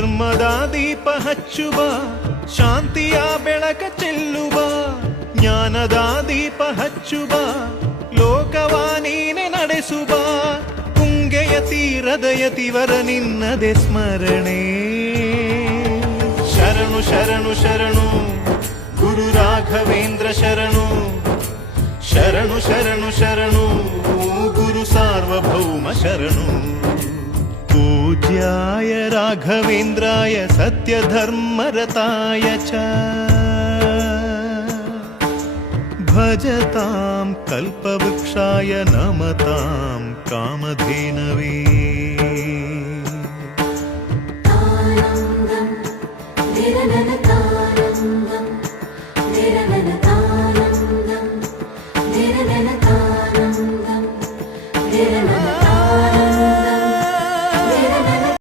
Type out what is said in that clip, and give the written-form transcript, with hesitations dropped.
ಧರ್ಮದ ದೀಪ ಹಚ್ಚುವ, ಶಾಂತಿಯ ಬೆಳಕ ಚೆಲ್ಲುವ, ಜ್ಞಾನದ ದೀಪ ಹಚ್ಚುವ, ಲೋಕವ ನೀನೆ ನಡೆಸುವ, ತುಂಗೆಯ ತೀರದ ಯತಿವರ ನಿನ್ನದೆ ಸ್ಮರಣೆ. ಶರಣು ಶರಣು ಶರಣು ಗುರು ರಾಘವೇಂದ್ರ ಶರಣು, ಶರಣು ಶರಣು ಶರಣು ಗುರು ಸಾರ್ವಭೌಮ ಶರಣು. पूज्याय राघवेन्द्राय सत्यधर्मरताय च भजतां कल्पवृक्षाय नमतां कामधेनवे.